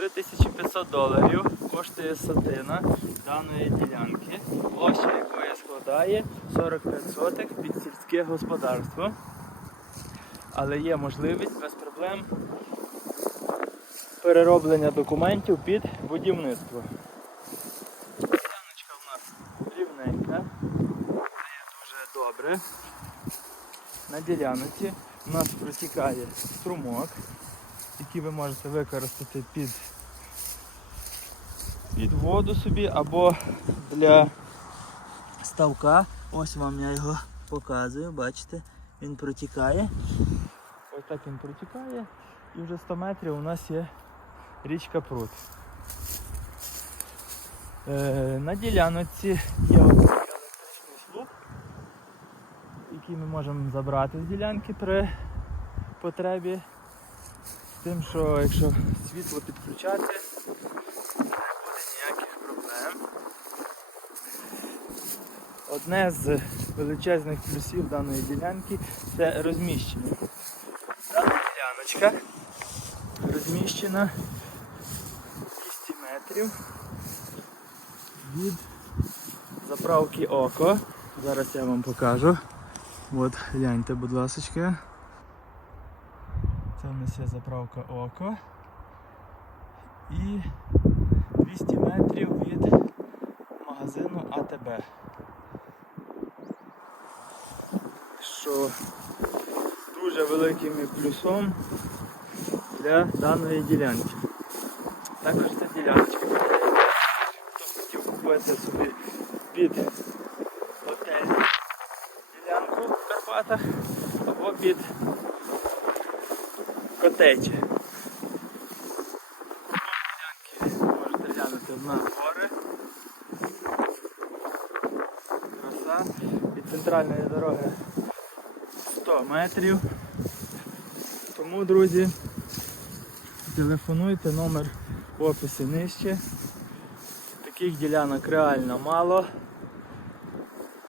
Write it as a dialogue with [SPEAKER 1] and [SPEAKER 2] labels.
[SPEAKER 1] 3500 доларів коштує сатина даної ділянки, площа якої складає 45 сотих під сільське господарство. Але є можливість без проблем перероблення документів під будівництво. Діляночка у нас рівненька, це є дуже добре. На ділянці у нас протікає струмок, який ви можете використати під, під воду собі або для ставка. Ось вам я його показую, бачите, він протікає. Ось так він протікає. І вже 100 метрів у нас є річка Прут. Е, на діляночці є електричний слуп, який ми можемо забрати з ділянки при потребі. Тим, що якщо світло підключати, не буде ніяких проблем. Одне з величезних плюсів даної ділянки це розміщення. Дана діляночка розміщена 200 метрів від заправки Око. Зараз я вам покажу. От, гляньте, будь ласка. Це нас є заправка Око. І 200 метрів від магазину АТБ. Що дуже великим плюсом для даної ділянки. Також ця діляночка. Хто хотів купити собі під готель ділянку в Карпатах або під котечі. Можете глянути на гори. Краса. Від центральної дороги 100 метрів. Тому, друзі, телефонуйте, номер в описі нижче. Таких ділянок реально мало.